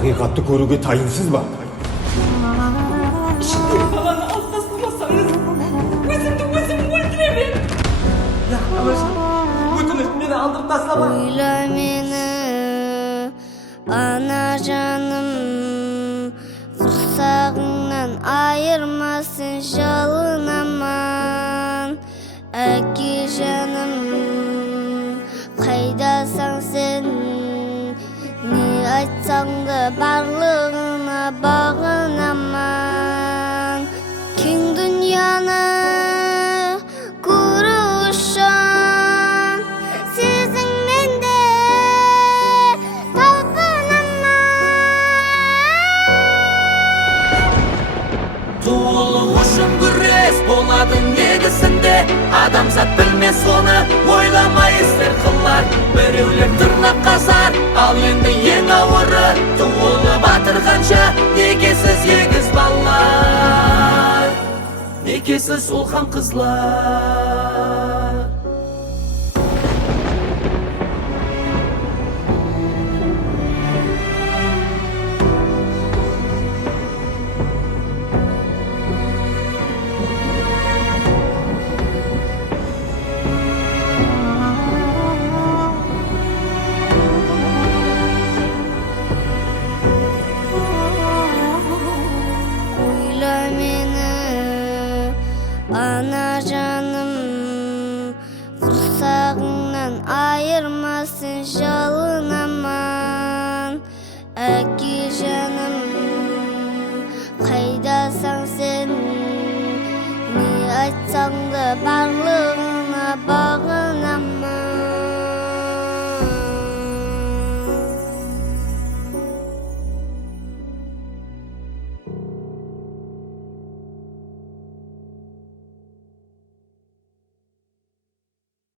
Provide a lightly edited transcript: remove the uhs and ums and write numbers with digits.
Haqiqatni ko'ruga tayinsizmi? İşte falan altasılmasanız özüm öldürelim. Ya alırsın. Götünüz beni aldırıp taslama. Uyla meni ana canım, kursağından ayırmasın жалын aman. Әке жаным, қайдасың сен, не айтсаң да барлығына бағынамын. Кең дүнияны көру үшін сезің менде талпынамын. Туылу үшін күрес болады негізінде, адамзат білмес оны, ойламай істер қылар. Біреулер тырнақ қазар, ал енді ең ауыры туылы батырғанша некесіз егіз балалар, некесіз ұлхан қызлар.